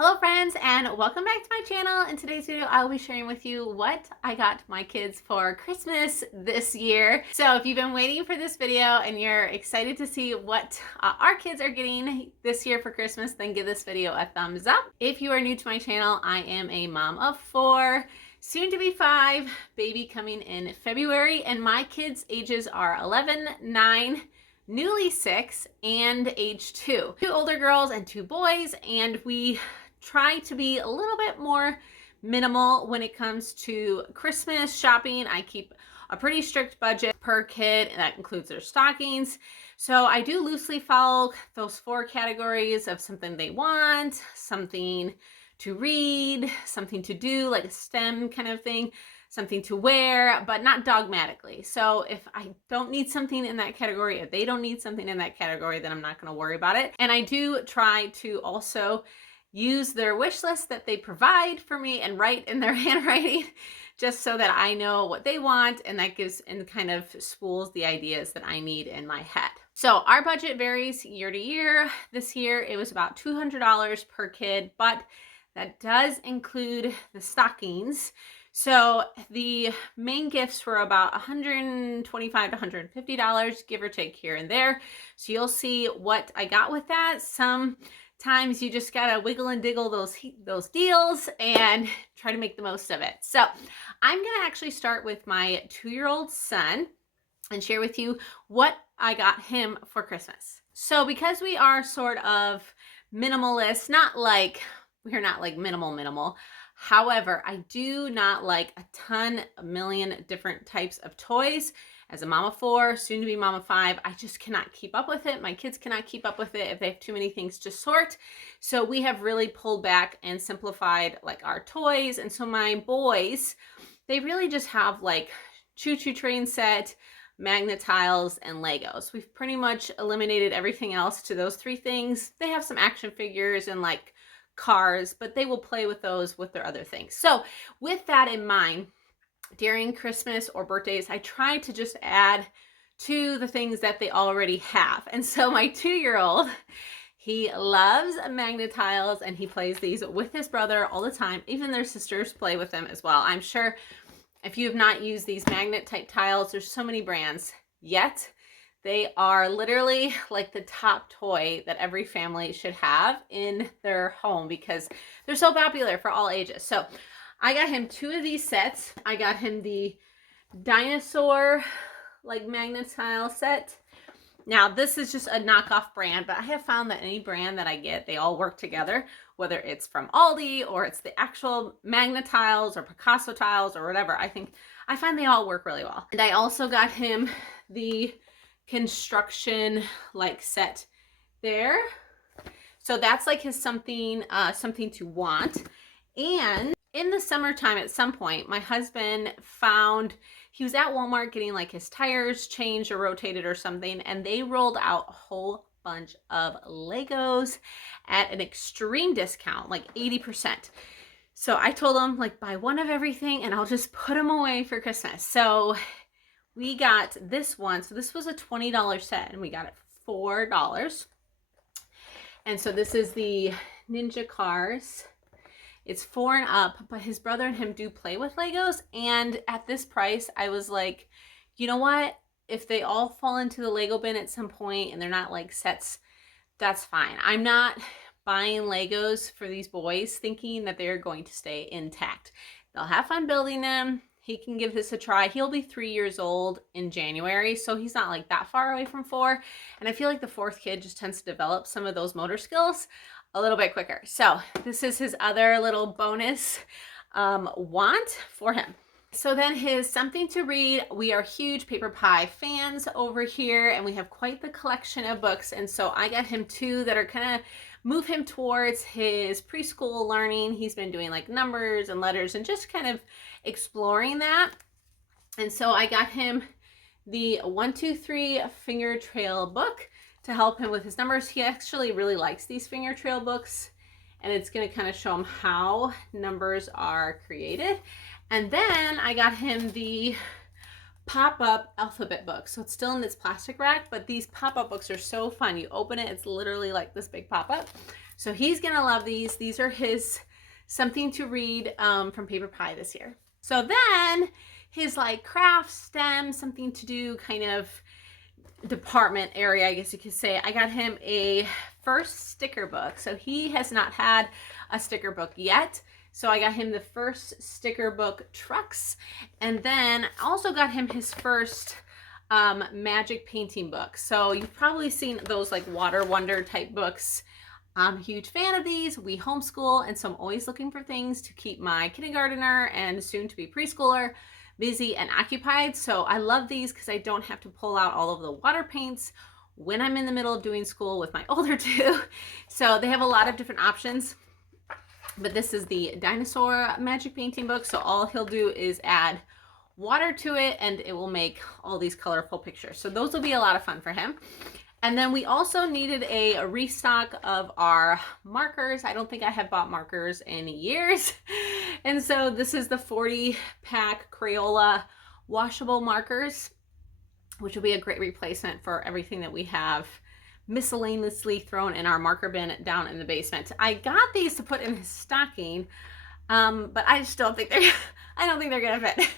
Hello friends and welcome back to my channel. In today's video I will be sharing with you what I got my kids for Christmas this year. So if you've been waiting for this video and you're excited to see what our kids are getting this year for Christmas, then give this video a thumbs up. If you are new to my channel, I am a mom of 4, soon to be 5, baby coming in February, and my kids' ages are 11, 9, newly 6, and age 2. 2 older girls and 2 boys, and we try to be a little bit more minimal when it comes to Christmas shopping. I keep a pretty strict budget per kid, and that includes their stockings. So I do loosely follow those 4 categories of something they want, something to read, something to do, like a STEM kind of thing, something to wear, but not dogmatically. So if I don't need something in that category, if they don't need something in that category, then I'm not going to worry about it. And I do try to also use their wish list that they provide for me and write in their handwriting, just so that I know what they want, and that gives and kind of spools the ideas that I need in my head. So our budget varies year to year. This year it was about $200 per kid, but that does include the stockings. So the main gifts were about $125 to $150, give or take here and there. So you'll see what I got with that. Sometimes you just gotta wiggle and diggle those deals and try to make the most of it. So I'm gonna actually start with my 2-year-old son and share with you what I got him for Christmas. So because we are sort of minimalist, we're not like minimal. However, I do not like a million different types of toys. As a mom of 4, soon to be mom of 5, I just cannot keep up with it. My kids cannot keep up with it if they have too many things to sort. So we have really pulled back and simplified like our toys. And so my boys, they really just have like choo-choo train set, magnet tiles, and Legos. We've pretty much eliminated everything else to those 3 things. They have some action figures and like cars, but they will play with those with their other things. So with that in mind, during Christmas or birthdays, I try to just add to the things that they already have. And so my 2-year-old, he loves magnet tiles, and he plays these with his brother all the time. Even their sisters play with them as well. I'm sure if you have not used these magnet type tiles, there's so many brands, yet they are literally like the top toy that every family should have in their home because they're so popular for all ages. So I got him 2 of these sets. I got him the dinosaur like magnet tile set. Now this is just a knockoff brand, but I have found that any brand that I get, they all work together, whether it's from Aldi or it's the actual magnet tiles or Picasso tiles or whatever. I find they all work really well. And I also got him the construction like set there. So that's like his something to want. And in the summertime at some point, my husband found, he was at Walmart getting like his tires changed or rotated or something, and they rolled out a whole bunch of Legos at an extreme discount, like 80%. So I told him, like, buy one of everything and I'll just put them away for Christmas. So we got this one. So this was a $20 set and we got it for $4. And so this is the Ninja Cars. It's 4 and up, but his brother and him do play with Legos. And at this price, I was like, you know what? If they all fall into the Lego bin at some point and they're not like sets, that's fine. I'm not buying Legos for these boys thinking that they're going to stay intact. They'll have fun building them. He can give this a try. He'll be 3 years old in January, so he's not like that far away from 4. And I feel like the 4th kid just tends to develop some of those motor skills a little bit quicker. So this is his other little bonus want for him. So then his something to read, we are huge Paper Pie fans over here, and we have quite the collection of books. And so I got him 2 that are kind of move him towards his preschool learning. He's been doing like numbers and letters and just kind of exploring that. And so I got him the 1, 2, 3 finger trail book to help him with his numbers. He actually really likes these finger trail books, and it's going to kind of show him how numbers are created. And then I got him the pop-up alphabet book. So it's still in this plastic rack, but these pop-up books are so fun. You open it, it's literally like this big pop-up. So he's gonna love these. These are his something to read from Paper Pie this year. So then his like craft, STEM, something to do kind of department area, I guess you could say, I got him a first sticker book. So he has not had a sticker book yet. So I got him the first sticker book Trucks, and then I also got him his first magic painting book. So you've probably seen those like Water Wonder type books. I'm a huge fan of these. We homeschool, and so I'm always looking for things to keep my kindergartner and soon to be preschooler busy and occupied. So I love these because I don't have to pull out all of the water paints when I'm in the middle of doing school with my older two. So they have a lot of different options, but this is the dinosaur magic painting book. So all he'll do is add water to it and it will make all these colorful pictures. So those will be a lot of fun for him. And then we also needed a restock of our markers. I don't think I have bought markers in years. And so this is the 40-pack Crayola washable markers, which will be a great replacement for everything that we have miscellaneously thrown in our marker bin down in the basement. I got these to put in his stocking, but I just don't think I don't think they're gonna fit.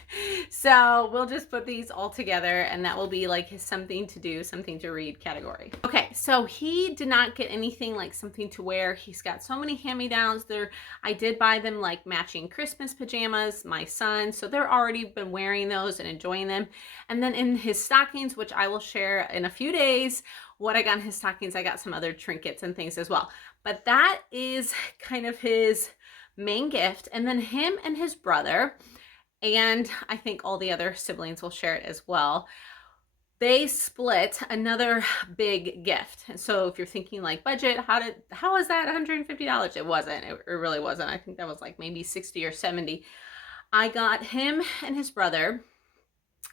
So we'll just put these all together and that will be like his something to do, something to read category. Okay, so he did not get anything like something to wear. He's got so many hand-me-downs there. I did buy them like matching Christmas pajamas, my son, so they're already been wearing those and enjoying them. And then in his stockings, which I will share in a few days, what I got in his stockings, I got some other trinkets and things as well. But that is kind of his main gift. And then him and his brother, and I think all the other siblings will share it as well, they split another big gift. And so if you're thinking like budget, how was that $150? It wasn't. It really wasn't. I think that was like maybe 60 or 70. I got him and his brother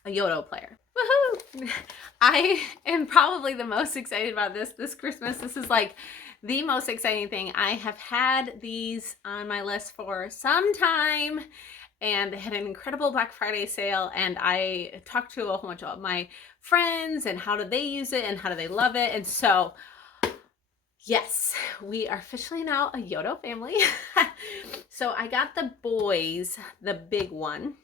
a Yoto player. Woohoo! I am probably the most excited about this Christmas. This is like the most exciting thing. I have had these on my list for some time, and they had an incredible Black Friday sale, and I talked to a whole bunch of my friends and how do they use it and how do they love it. And so yes, we are officially now a Yoto family. So I got the boys the big one,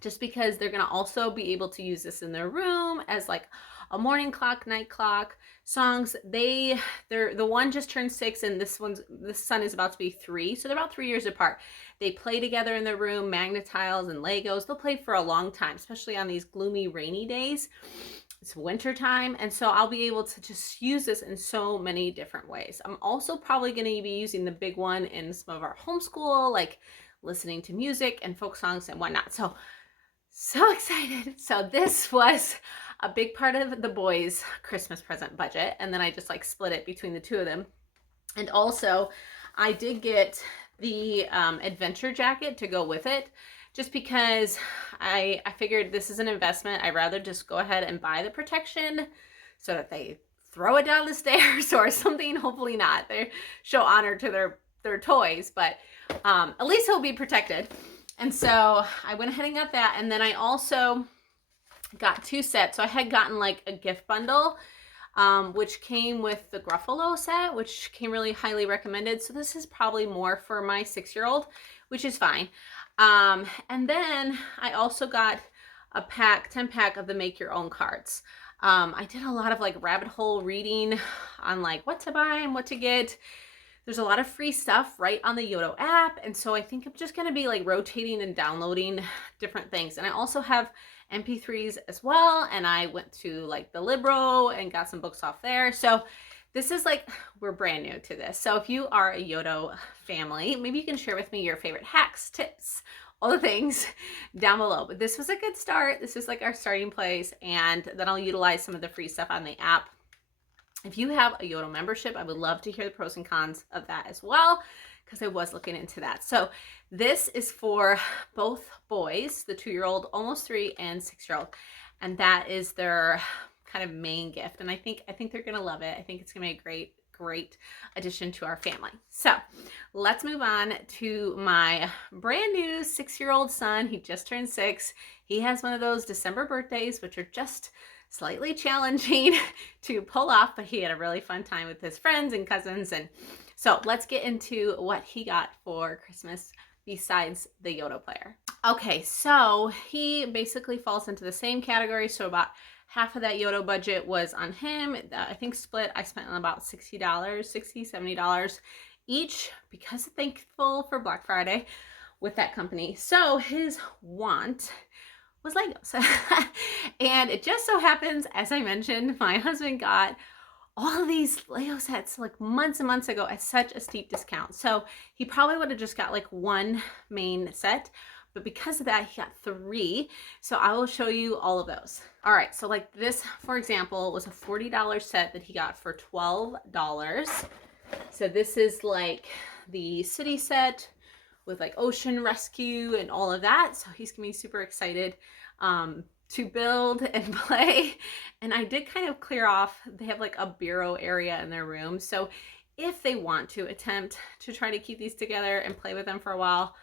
just because they're gonna also be able to use this in their room as like a morning clock, night clock, songs. The one just turned 6 and this son is about to be 3. So they're about 3 years apart. They play together in their room, Magna-Tiles and Legos. They'll play for a long time, especially on these gloomy, rainy days. It's winter time, and so I'll be able to just use this in so many different ways. I'm also probably going to be using the big one in some of our homeschool, like listening to music and folk songs and whatnot. So excited. So this was a big part of the boys' Christmas present budget, and then I just like split it between the two of them. And also I did get the adventure jacket to go with it, just because I figured this is an investment. I'd rather just go ahead and buy the protection so that they throw it down the stairs or something. Hopefully not. They show honor to their toys, but at least he'll be protected. And so I went ahead and got that. And then I also got 2 sets. So I had gotten like a gift bundle, which came with the Gruffalo set, which came really highly recommended. So this is probably more for my 6-year-old, which is fine. And then I also got a 10-pack of the make your own cards. I did a lot of like rabbit hole reading on like what to buy and what to get. There's a lot of free stuff right on the Yoto app. And so I think I'm just going to be like rotating and downloading different things. And I also have MP3s as well. And I went to like the Libro and got some books off there. So this is like, we're brand new to this. So if you are a Yoto family, maybe you can share with me your favorite hacks, tips, all the things down below. But this was a good start. This is like our starting place. And then I'll utilize some of the free stuff on the app. If you have a Yoto membership, I would love to hear the pros and cons of that as well, because I was looking into that. So this is for both boys, the 2-year-old, almost 3, and 6-year-old. And that is their kind of main gift. And I think they're going to love it. I think it's going to be a great addition to our family. So let's move on to my brand new 6-year-old son. He just turned 6. He has one of those December birthdays, which are just slightly challenging to pull off, but he had a really fun time with his friends and cousins. And So let's get into what he got for Christmas besides the Yoto player. Okay, so he basically falls into the same category. So about half of that Yoto budget was on him. I think split, I spent on about $60, $60, $70 each, because thankful for Black Friday with that company. So his want was Legos. And it just so happens, as I mentioned, my husband got all of these Lego sets like months and months ago at such a steep discount. So he probably would have just got like one main set, but because of that, he got 3. So I will show you all of those. All right, so like this, for example, was a $40 set that he got for $12. So this is like the city set with like ocean rescue and all of that. So he's gonna be super excited to build and play. And I did kind of clear off, they have like a bureau area in their room. So if they want to attempt to try to keep these together and play with them for a while,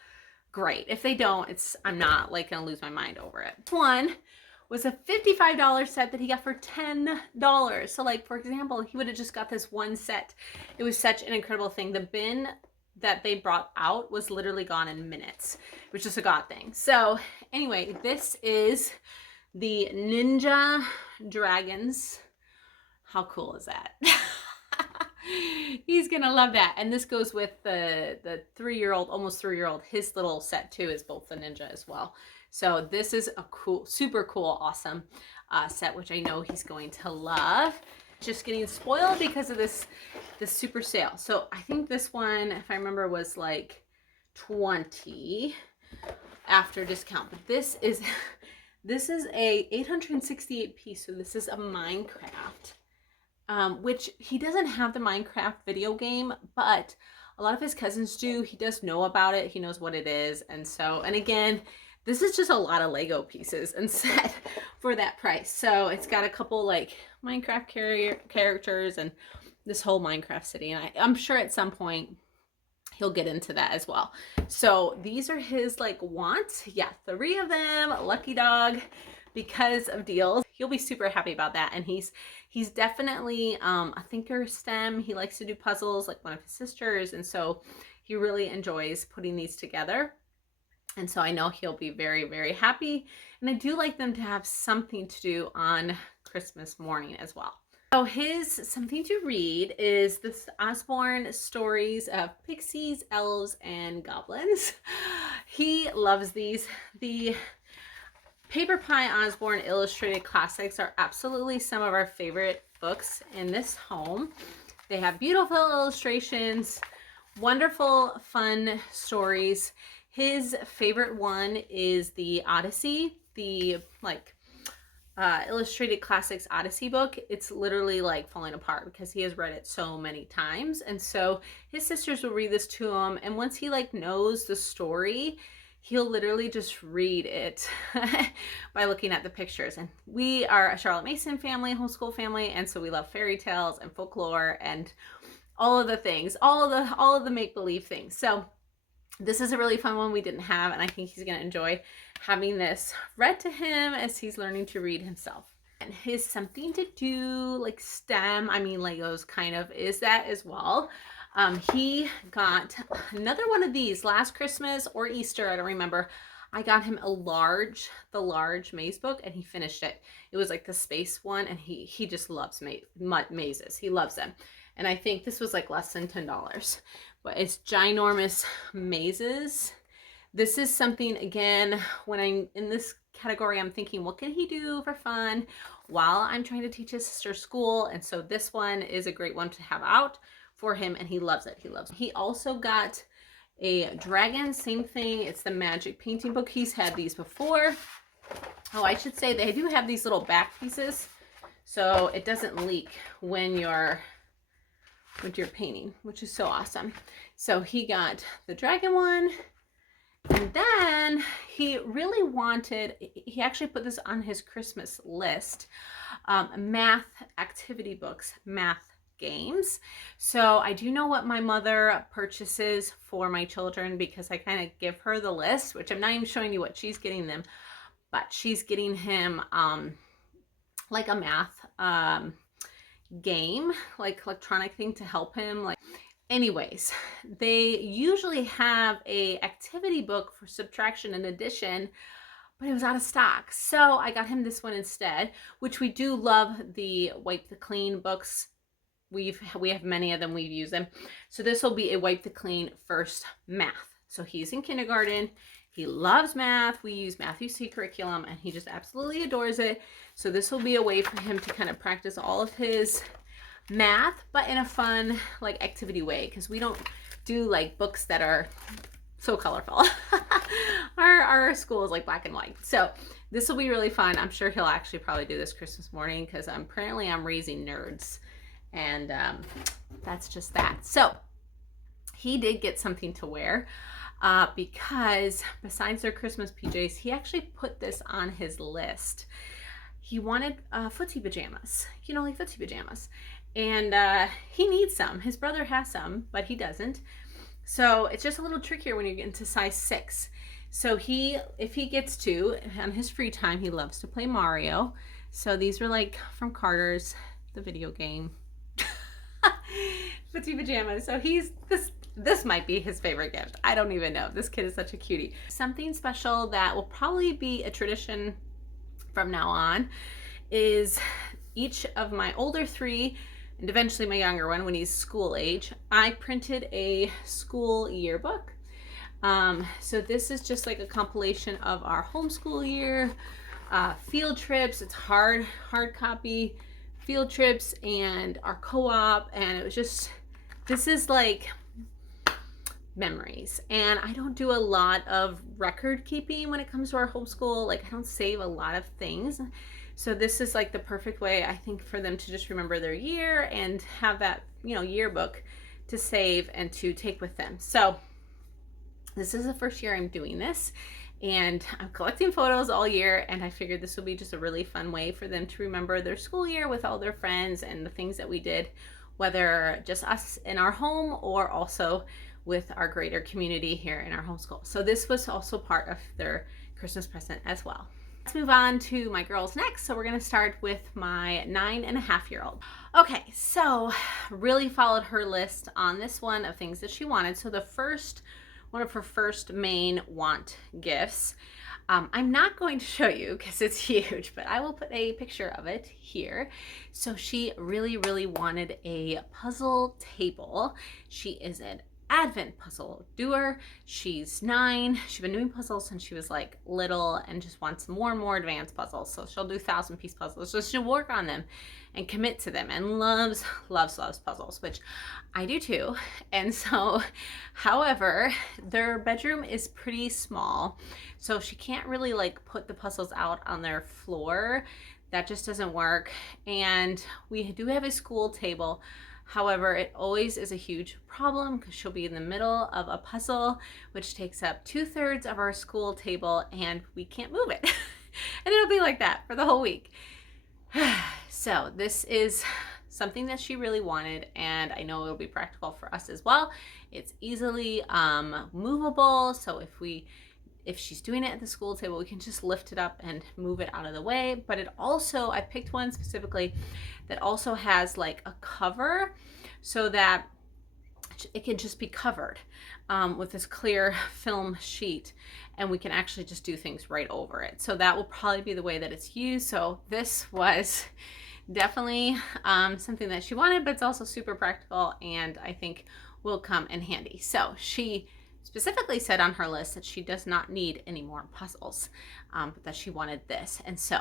great. If they don't, I'm not like gonna lose my mind over it. This one was a $55 set that he got for $10. So like, for example, he would have just got this one set. It was such an incredible thing. The bin that they brought out was literally gone in minutes, which is a God thing. So anyway, this is the Ninja Dragons. How cool is that? He's gonna love that. And this goes with the 3-year-old, almost 3-year-old. His little set too is both the Ninja as well. So this is a cool, super cool, awesome set, which I know he's going to love. Just getting spoiled because of this super sale. So I think this one, if I remember, was like 20 after discount. But this is a 868 piece. So this is a Minecraft, which he doesn't have the Minecraft video game, but a lot of his cousins do. He does know about it. He knows what it is. And so, and again, this is just a lot of Lego pieces and set for that price. So it's got a couple like Minecraft characters and this whole Minecraft city. And I'm sure at some point he'll get into that as well. So these are his like wants. Yeah, 3 of them, lucky dog, because of deals. He'll be super happy about that. And he's definitely a thinker STEM. He likes to do puzzles like one of his sisters. And so he really enjoys putting these together. And so I know he'll be very, very happy. And I do like them to have something to do on Christmas morning as well. So his something to read is this Osborne stories of pixies, elves, and goblins. He loves these. The Paper Pie Osborne illustrated classics are absolutely some of our favorite books in this home. They have beautiful illustrations, wonderful, fun stories. His favorite one is the Odyssey, the like illustrated classics Odyssey book. It's literally like falling apart because he has read it so many times. And so his sisters will read this to him. And once he like knows the story, he'll literally just read it by looking at the pictures. And we are a Charlotte Mason family, homeschool family. And so we love fairy tales and folklore and all of the things, all of the make-believe things. So this is a really fun one we didn't have, and I think he's going to enjoy having this read to him as he's learning to read himself. And his something to do, like STEM, I mean Legos kind of, is that as well. He got another one of these last Christmas or Easter, I don't remember. I got him the large maze book, and he finished it. It was like the space one, and he just loves mazes. He loves them. And I think this was like less than $10. But it's ginormous mazes. This is something, again, when I'm in this category, I'm thinking, what can he do for fun while I'm trying to teach his sister school? And so this one is a great one to have out for him, and he loves it. He loves it. He also got a dragon, same thing. It's the magic painting book. He's had these before. Oh, I should say they do have these little back pieces, so it doesn't leak when you're painting, which is so awesome. So he got the dragon one, and then he really wanted, he actually put this on his Christmas list, math activity books, math games. So I do know what my mother purchases for my children because I kind of give her the list, which I'm not even showing you what she's getting them, but she's getting him like a math game, like electronic thing to help him, like, Anyways, they usually have a activity book for subtraction and addition, but it was out of stock. So I got him this one instead, which we do love the Wipe the Clean books. We have many of them, we've used them. So this will be a Wipe the Clean first math. So he's in kindergarten. He loves math. We use Matthew C curriculum and he just absolutely adores it. So this will be a way for him to kind of practice all of his math, but in a fun like activity way, because we don't do like books that are so colorful. our school is like black and white. So this will be really fun. I'm sure he'll actually probably do this Christmas morning because apparently I'm raising nerds. And that's just that. So he did get something to wear because besides their Christmas PJs, he actually put this on his list. He wanted footsie pajamas, you know, like footsie pajamas. And he needs some. His brother has some, but he doesn't. So it's just a little trickier when you get into size 6. So if he gets to, on his free time, he loves to play Mario. So these were like from Carter's, the video game. Footsie pajamas. So this might be his favorite gift. I don't even know. This kid is such a cutie. Something special that will probably be a tradition from now on is each of my older 3 and eventually my younger one when he's school age, I printed a school yearbook. So this is just like a compilation of our homeschool year, field trips. It's hard copy field trips and our co-op, and it was just, this is like memories. And I don't do a lot of record keeping when it comes to our homeschool. Like I don't save a lot of things. So this is like the perfect way, I think, for them to just remember their year and have that, you know, yearbook to save and to take with them. So this is the first year I'm doing this, and I'm collecting photos all year, and I figured this will be just a really fun way for them to remember their school year with all their friends and the things that we did, whether just us in our home or also with our greater community here in our homeschool. So this was also part of their Christmas present as well. Let's move on to my girls next. So we're gonna start with my 9.5-year-old. Okay, so really followed her list on this one of things that she wanted. So the first, one of her first main want gifts, I'm not going to show you because it's huge, but I will put a picture of it here. So she really wanted a puzzle table. She is an Advent puzzle doer. She's 9. She's been doing puzzles since she was like little and just wants more and more advanced puzzles. So she'll do 1,000-piece puzzles. So she'll work on them and commit to them and loves puzzles, which I do too. And so, however, their bedroom is pretty small. So she can't really like put the puzzles out on their floor. That just doesn't work. And we do have a school table. However, it always is a huge problem because she'll be in the middle of a puzzle, which takes up 2/3 of our school table, and we can't move it. And it'll be like that for the whole week. So this is something that she really wanted, and I know it'll be practical for us as well. It's easily movable, so if she's doing it at the school table, we can just lift it up and move it out of the way. But it also, I picked one specifically that also has like a cover so that it can just be covered with this clear film sheet, and we can actually just do things right over it. So that will probably be the way that it's used. So this was definitely something that she wanted, but it's also super practical and I think will come in handy. So she specifically said on her list that she does not need any more puzzles, but that she wanted this. And so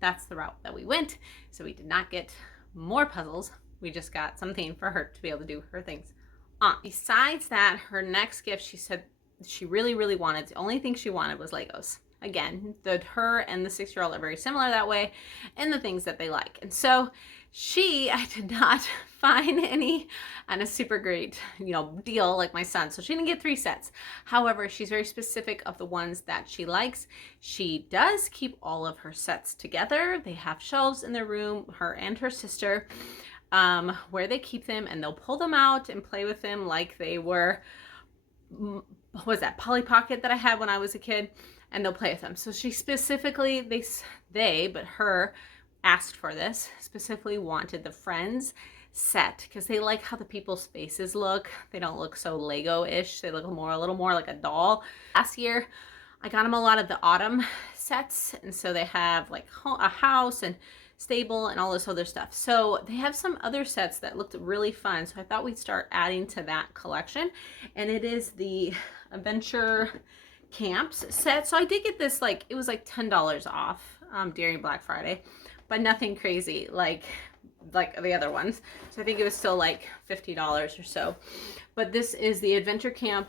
that's the route that we went. So we did not get more puzzles. We just got something for her to be able to do her things on. Besides that, her next gift, she said she really wanted, the only thing she wanted was Legos. Again, her and the 6-year-old are very similar that way in the things that they like. And so I did not find any on a super great, deal like my son. So she didn't get 3 sets. However, she's very specific of the ones that she likes. She does keep all of her sets together. They have shelves in their room, her and her sister, where they keep them, and they'll pull them out and play with them like they were, what was that, Polly Pocket that I had when I was a kid, and they'll play with them. So she specifically, her asked for this, specifically wanted the Friends set because they like how the people's faces look. They don't look so Lego-ish. They look a little more like a doll. Last year, I got them a lot of the autumn sets, and so they have like a house and stable and all this other stuff. So they have some other sets that looked really fun. So I thought we'd start adding to that collection, and it is the Adventure Camps set. So I did get this, like, it was like $10 off during Black Friday, but nothing crazy like the other ones. So I think it was still like $50 or so. But this is the Adventure Camp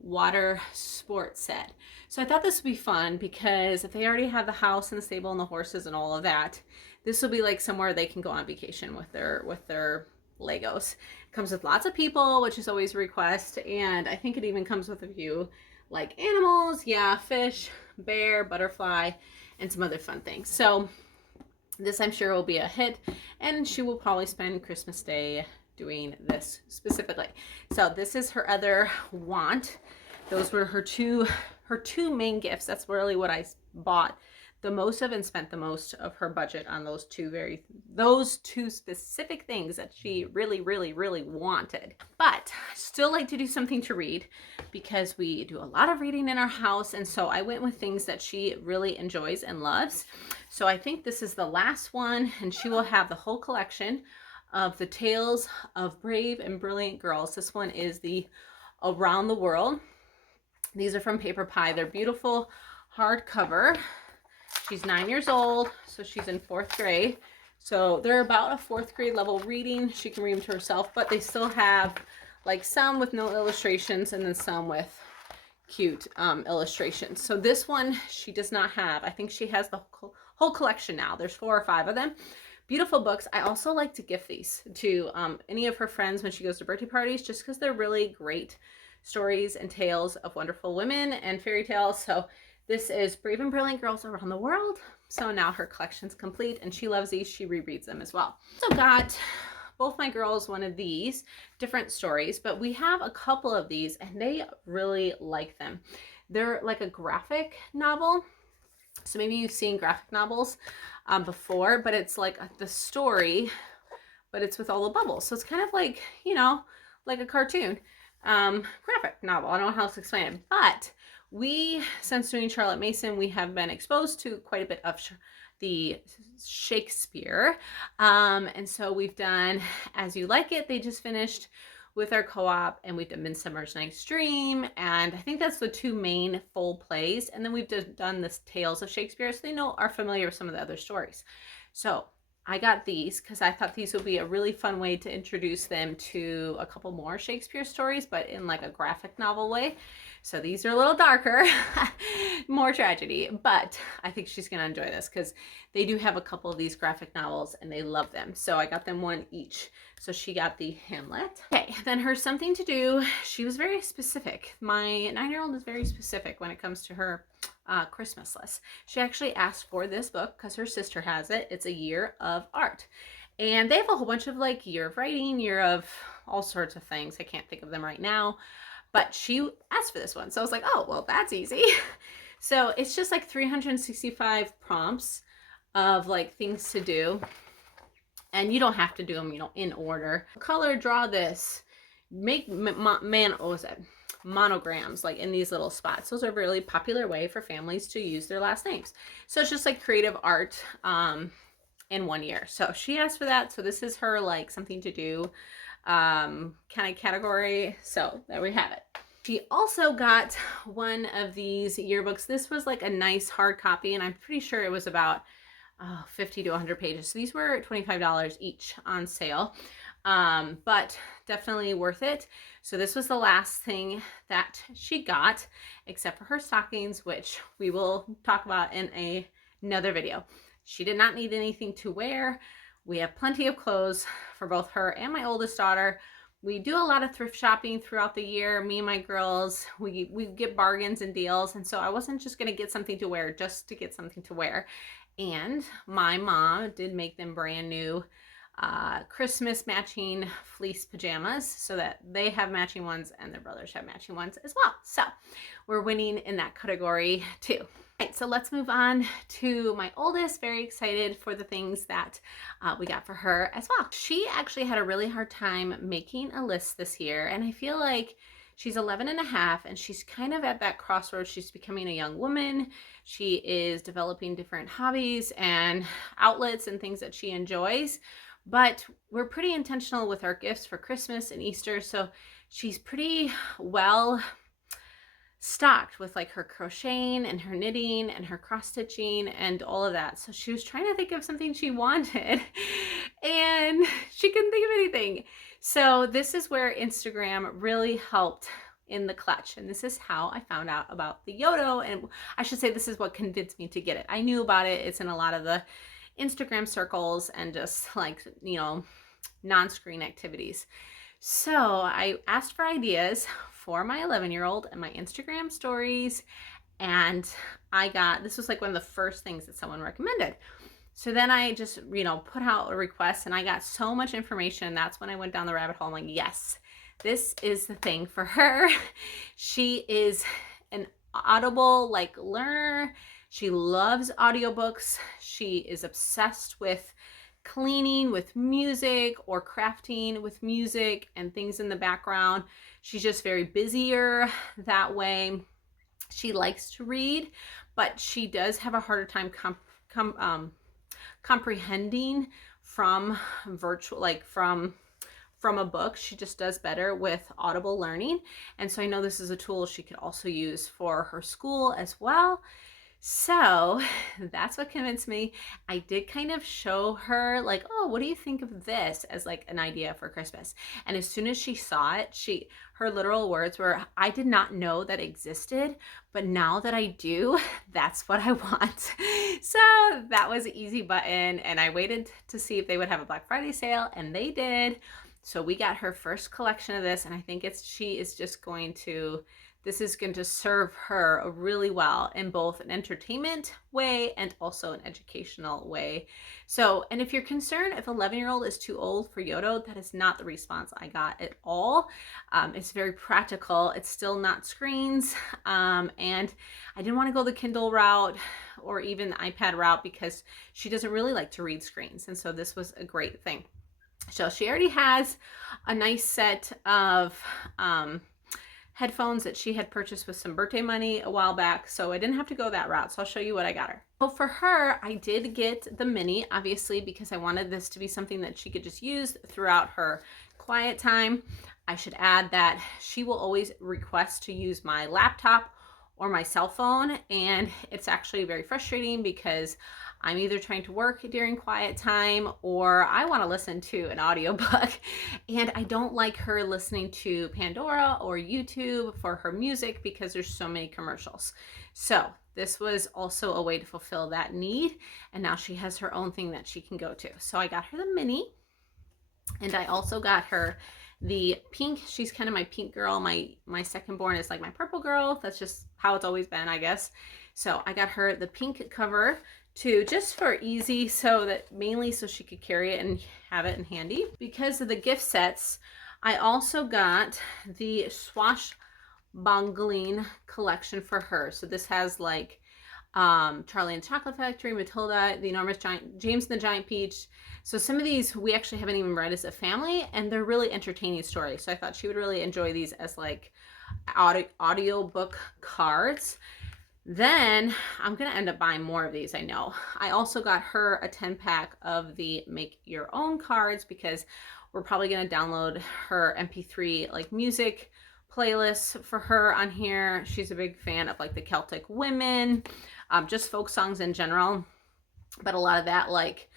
water sports set. So I thought this would be fun because if they already have the house and the stable and the horses and all of that, this will be like somewhere they can go on vacation with their Legos. It comes with lots of people, which is always a request, and I think it even comes with a few like animals, yeah, fish, bear, butterfly, and some other fun things. So this, I'm sure, will be a hit, and she will probably spend Christmas Day doing this specifically. So this is her other want. Those were her two main gifts. That's really what I bought the most of and spent the most of her budget on, those two specific things that she really wanted. But I still like to do something to read because we do a lot of reading in our house, and so I went with things that she really enjoys and loves. So I think this is the last one, and she will have the whole collection of the Tales of Brave and Brilliant Girls. This one is the Around the World. These are from Paper Pie. They're beautiful hardcover. She's 9 years old, so she's in 4th grade. So they're about a 4th grade level reading. She can read them to herself, but they still have like some with no illustrations and then some with cute illustrations. So this one she does not have. I think she has the whole collection now. There's 4 or 5 of them. Beautiful books. I also like to gift these to any of her friends when she goes to birthday parties, just because they're really great stories and tales of wonderful women and fairy tales. So this is Brave and Brilliant Girls Around the World. So now her collection's complete, and she loves these. She rereads them as well. So got both my girls one of these, different stories, but we have a couple of these and they really like them. They're like a graphic novel. So maybe you've seen graphic novels before, but it's like the story, but it's with all the bubbles. So it's kind of like, you know, like a cartoon graphic novel. I don't know how else to explain it, but we, since doing Charlotte Mason, we have been exposed to quite a bit of the Shakespeare. And so we've done As You Like It. They just finished with our co-op, and we've done Midsummer's Night's Dream, and I think that's the 2 main full plays. And then we've done this Tales of Shakespeare, so they are familiar with some of the other stories. So I got these because I thought these would be a really fun way to introduce them to a couple more Shakespeare stories, but in like a graphic novel way. So these are a little darker, more tragedy, but I think she's going to enjoy this because they do have a couple of these graphic novels and they love them. So I got them one each. So she got the Hamlet. Okay, then her something to do. She was very specific. My 9-year-old is very specific when it comes to her Christmas list. She actually asked for this book because her sister has it. It's A Year of Art. And they have a whole bunch of like year of writing, year of all sorts of things. I can't think of them right now. But she asked for this one. So I was like, oh, well, that's easy. So it's just like 365 prompts of like things to do. And you don't have to do them, you know, in order. Color, draw this, make monograms like in these little spots. Those are a really popular way for families to use their last names. So it's just like creative art in 1 year. So she asked for that. So this is her like something to do kind of category. So there we have it. She also got one of these yearbooks. This was like a nice hard copy, and I'm pretty sure it was about 50 to 100 pages. So these were $25 each on sale, but definitely worth it. So this was the last thing that she got, except for her stockings, which we will talk about in another video. She did not need anything to wear. We have plenty of clothes for both her and my oldest daughter. We do a lot of thrift shopping throughout the year. Me and my girls, we get bargains and deals. And so I wasn't just going to get something to wear just to get something to wear. And my mom did make them brand new Christmas matching fleece pajamas so that they have matching ones and their brothers have matching ones as well. So we're winning in that category too. Right, so let's move on to my oldest. Very excited for the things that we got for her as well. She actually had a really hard time making a list this year, and I feel like she's 11 and a half, and she's kind of at that crossroads. She's becoming a young woman. She is developing different hobbies and outlets and things that she enjoys, but we're pretty intentional with our gifts for Christmas and Easter, so she's pretty well stocked with like her crocheting and her knitting and her cross stitching and all of that. So she was trying to think of something she wanted and she couldn't think of anything. So this is where Instagram really helped in the clutch. And this is how I found out about the Yoto. And I should say this is what convinced me to get it. I knew about it. It's in a lot of the Instagram circles and just like, you know, non-screen activities. So I asked for ideas for my 11-year-old and my Instagram stories, and this was like one of the first things that someone recommended. So then I just, you know, put out a request and I got so much information. That's when I went down the rabbit hole. I'm like, yes, this is the thing for her. She is an Audible like learner. She loves audiobooks. She is obsessed with cleaning with music or crafting with music and things in the background. She's just very busier that way. She likes to read, but she does have a harder time comprehending from virtual, like from a book. She just does better with audible learning. And so I know this is a tool she could also use for her school as well. So that's what convinced me. I did kind of show her like, oh, what do you think of this as like an idea for Christmas? And as soon as she saw it, her literal words were, I did not know that existed, but now that I do, that's what I want. So that was an easy button. And I waited to see if they would have a Black Friday sale, and they did. So we got her first collection of this, and I think this is going to serve her really well in both an entertainment way and also an educational way. So, and if you're concerned if 11-year-old is too old for Yoto, that is not the response I got at all. It's very practical. It's still not screens. And I didn't want to go the Kindle route or even the iPad route because she doesn't really like to read screens. And so this was a great thing. So she already has a nice set of headphones that she had purchased with some birthday money a while back, so I didn't have to go that route. So I'll show you what I got her. So for her, I did get the mini, obviously, because I wanted this to be something that she could just use throughout her quiet time. I should add that she will always request to use my laptop or my cell phone, and it's actually very frustrating because I'm either trying to work during quiet time or I want to listen to an audiobook, and I don't like her listening to Pandora or YouTube for her music because there's so many commercials. So this was also a way to fulfill that need, and now she has her own thing that she can go to. So I got her the mini, and I also got her the pink. She's kind of my pink girl. My second born is like my purple girl. That's just how it's always been, I guess. So I got her the pink cover too, just for easy, so that mainly so she could carry it and have it in handy. Because of the gift sets, I also got the Swashbuckling collection for her. So this has like Charlie and the Chocolate Factory, Matilda, The Enormous Giant, James and the Giant Peach. So some of these we actually haven't even read as a family, and they're really entertaining stories. So I thought she would really enjoy these as like audiobook cards. Then I'm going to end up buying more of these, I know. I also got her a 10-pack of the Make Your Own cards because we're probably going to download her MP3 like music playlists for her on here. She's a big fan of like the Celtic women, just folk songs in general, but a lot of that like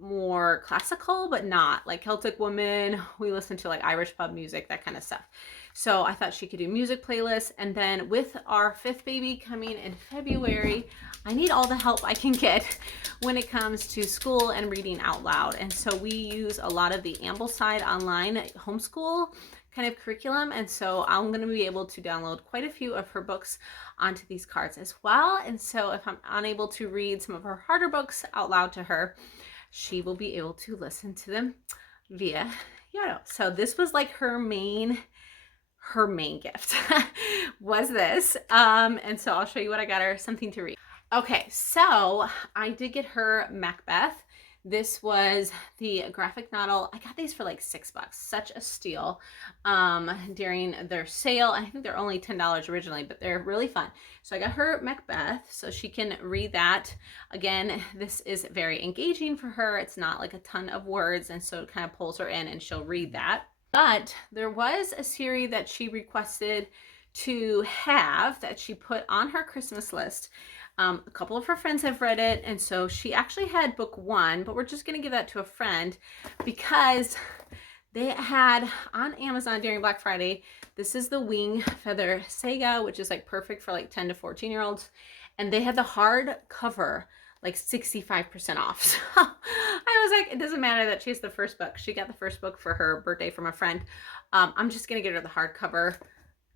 more classical, but not like Celtic women. We listen to like Irish pub music, that kind of stuff. So I thought she could do music playlists. And then with our 5th baby coming in February, I need all the help I can get when it comes to school and reading out loud. And so we use a lot of the Ambleside online homeschool kind of curriculum. And so I'm going to be able to download quite a few of her books onto these cards as well. And so if I'm unable to read some of her harder books out loud to her, she will be able to listen to them via Yoto. So this was like her main gift. was this. And so I'll show you what I got her, something to read. Okay, so I did get her Macbeth. This was the graphic novel. I got these for like $6, such a steal during their sale. I think they're only $10 originally, but they're really fun. So I got her Macbeth so she can read that. Again, this is very engaging for her. It's not like a ton of words, and so it kind of pulls her in and she'll read that. But there was a series that she requested to have that she put on her Christmas list. A couple of her friends have read it, and so she actually had book 1, but we're just going to give that to a friend because they had on Amazon during Black Friday. This is the Wing Feather Saga, which is like perfect for like 10 to 14-year-olds, and they had the hard cover like 65% off. So I was like, it doesn't matter that she has the first book. She got the first book for her birthday from a friend. I'm just going to get her the hardcover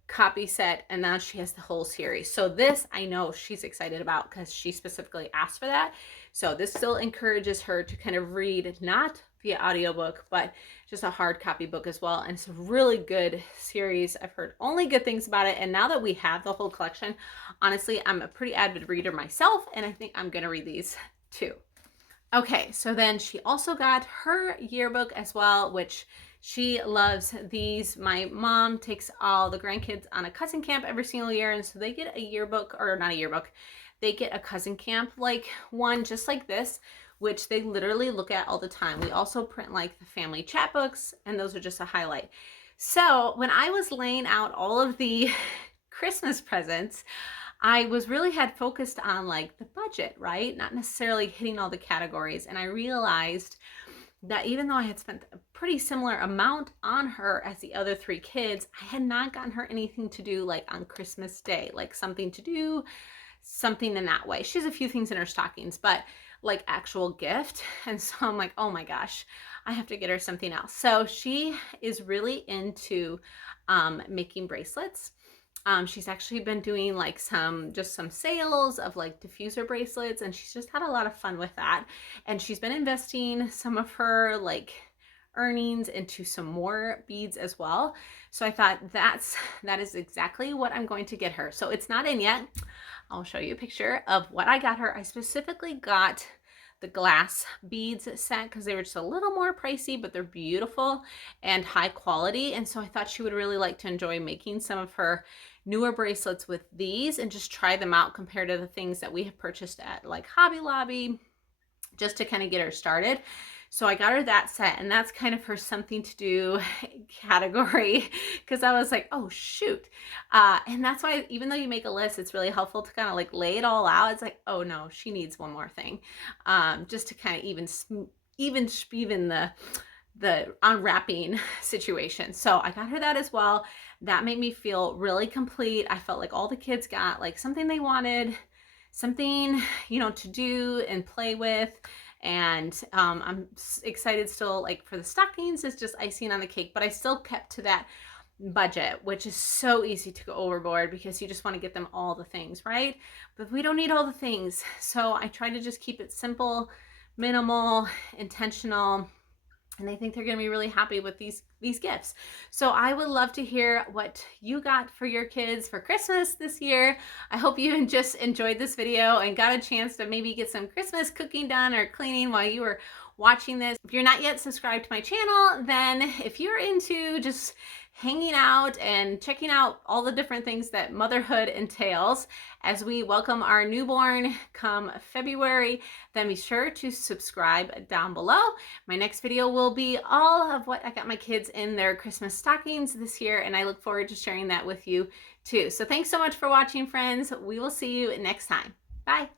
copy set, and now she has the whole series. So this I know she's excited about because she specifically asked for that. So this still encourages her to kind of read, not via audiobook, but just a hard copy book as well. And it's a really good series. I've heard only good things about it, and now that we have the whole collection, honestly, I'm a pretty avid reader myself, and I think I'm gonna read these too. Okay, so then she also got her yearbook as well, which she loves these. My mom takes all the grandkids on a cousin camp every single year, and so they get a yearbook, or not a yearbook, they get a cousin camp like one just like this, which they literally look at all the time. We also print like the family chat books, and those are just a highlight. So when I was laying out all of the Christmas presents, I was really had focused on like the budget, right? Not necessarily hitting all the categories. And I realized that even though I had spent a pretty similar amount on her as the other 3 kids, I had not gotten her anything to do like on Christmas Day, like something to do, something in that way. She has a few things in her stockings, but like actual gift. And so I'm like, oh my gosh, I have to get her something else. So she is really into making bracelets. She's actually been doing like some sales of like diffuser bracelets, and she's just had a lot of fun with that. And she's been investing some of her like earnings into some more beads as well. So I thought that is exactly what I'm going to get her. So it's not in yet. I'll show you a picture of what I got her. I specifically got the glass beads set because they were just a little more pricey, but they're beautiful and high quality. And so I thought she would really like to enjoy making some of her newer bracelets with these and just try them out compared to the things that we have purchased at like Hobby Lobby, just to kind of get her started. So I got her that set, and that's kind of her something to do category because I was like, oh shoot. And that's why even though you make a list, it's really helpful to kind of like lay it all out. It's like, oh no, she needs one more thing, just to kind of even the unwrapping situation. So I got her that as well. That made me feel really complete. I felt like all the kids got like something they wanted, something, you know, to do and play with. And I'm excited still, like for the stockings, it's just icing on the cake, but I still kept to that budget, which is so easy to go overboard because you just want to get them all the things, right? But we don't need all the things. So I try to just keep it simple, minimal, intentional, and I think they're going to be really happy with these gifts. So I would love to hear what you got for your kids for Christmas this year. I hope you just enjoyed this video and got a chance to maybe get some Christmas cooking done or cleaning while you were watching this. If you're not yet subscribed to my channel, then if you're into just hanging out and checking out all the different things that motherhood entails as we welcome our newborn come February, then be sure to subscribe down below. My next video will be all of what I got my kids in their Christmas stockings this year, and I look forward to sharing that with you too. So thanks so much for watching, friends. We will see you next time. Bye.